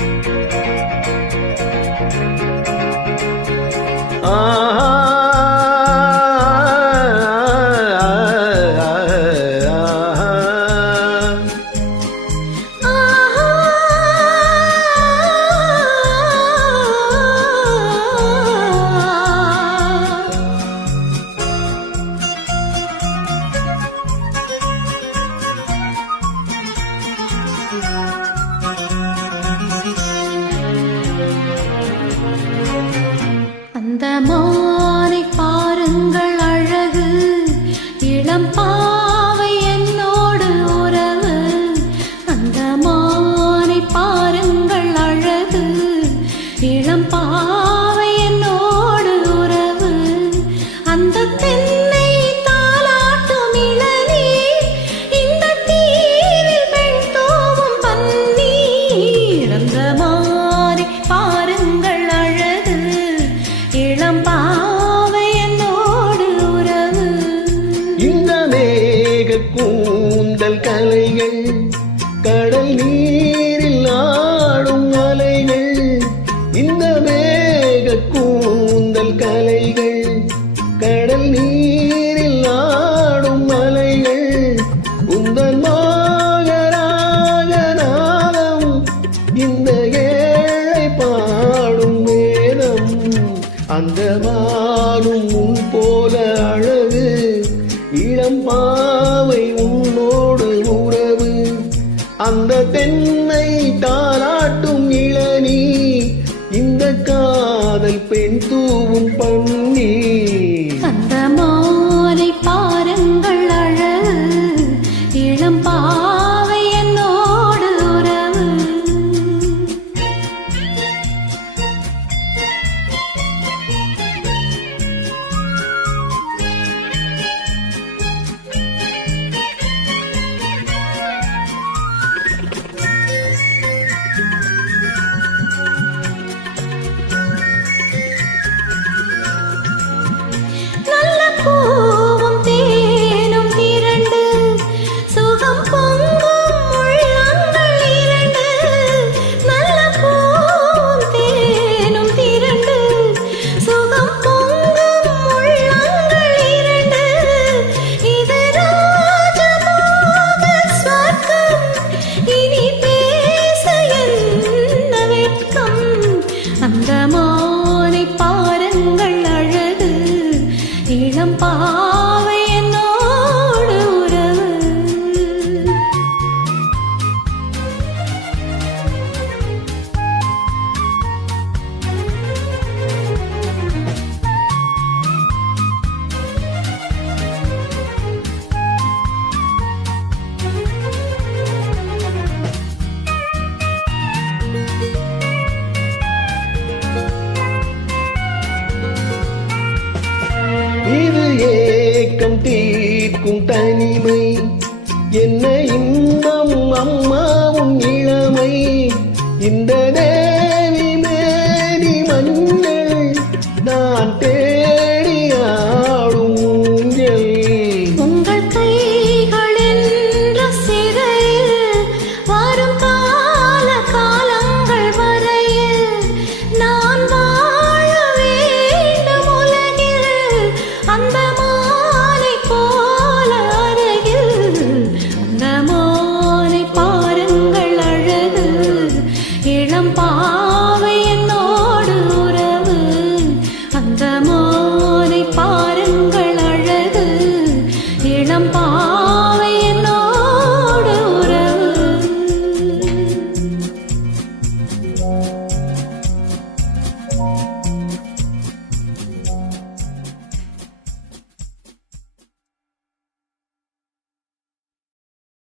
அந்த மானை பாருங்கள் அழகு, இளம் பாவை என்னோடு உறவு. அந்த மானை பாருங்கள் அழகு, இளம் பாவை என்னோடு உறவு. அந்த தென்னை தாலாட்டும் இளநீர், இந்த தீவில் பெண் தோவும் பன்னீர். அந்த மானை பாருங்கள் அழகு, இளம் பாவை என்னோடு உறவு. இந்த மேக கூந்தல் கலைகள், கடல் நீரில் ஆடும் அலைகள். இந்த மேக கூந்தல் கலைகள், கடல் நீரில் ஆடும் அலைகள். உந்தன் மகராக நாதம், இந்த ஏழை பாடும் வேதம். அந்த மானும் உன் போல அழகு, இளம் பாவை உன்னோடு உறவு. அந்த தென்னை தாலாட்டும் இளநீ, இந்த காதல் பெண் தூவும் பன்னீர். அந்த மானை பாருங்கள் அழகு, இளம் பாவை என்னோடு உறவு. நல்ல பூவும் தேனும் திரண்டு, சுகம் பொங்கும் உள்ளங்கள் இரண்டு. நல்ல பூவும் தேனும் திரண்டு, சுகம் பொங்கும் உள்ளங்கள் இரண்டு. இது ராஜபோக ஸ்வர்க்கம், இனி பேச என்ன வெட்கம். அந்த மானை பாருங்கள் அழகு, இளம் பாவை என்னோடு உறவு. இது ஏக்கம் தீர்க்கும் தனிமை, என்ன இன்பம் அம்மா உன் இளமை. இந்த தேவி மேனி மஞ்சள், நான் தேடி ஆடும் ஊஞ்சல். உங்கள் கைகள் என்ற சிறையில் வரும் கால காலங்கள் வரையில் நான் வாழ வேண்டும் உலகில். அந்த மானை போல அருகில், அந்த மானை பாருங்கள் அழகு, இளம் பாவை என்னோடு உறவு. அந்த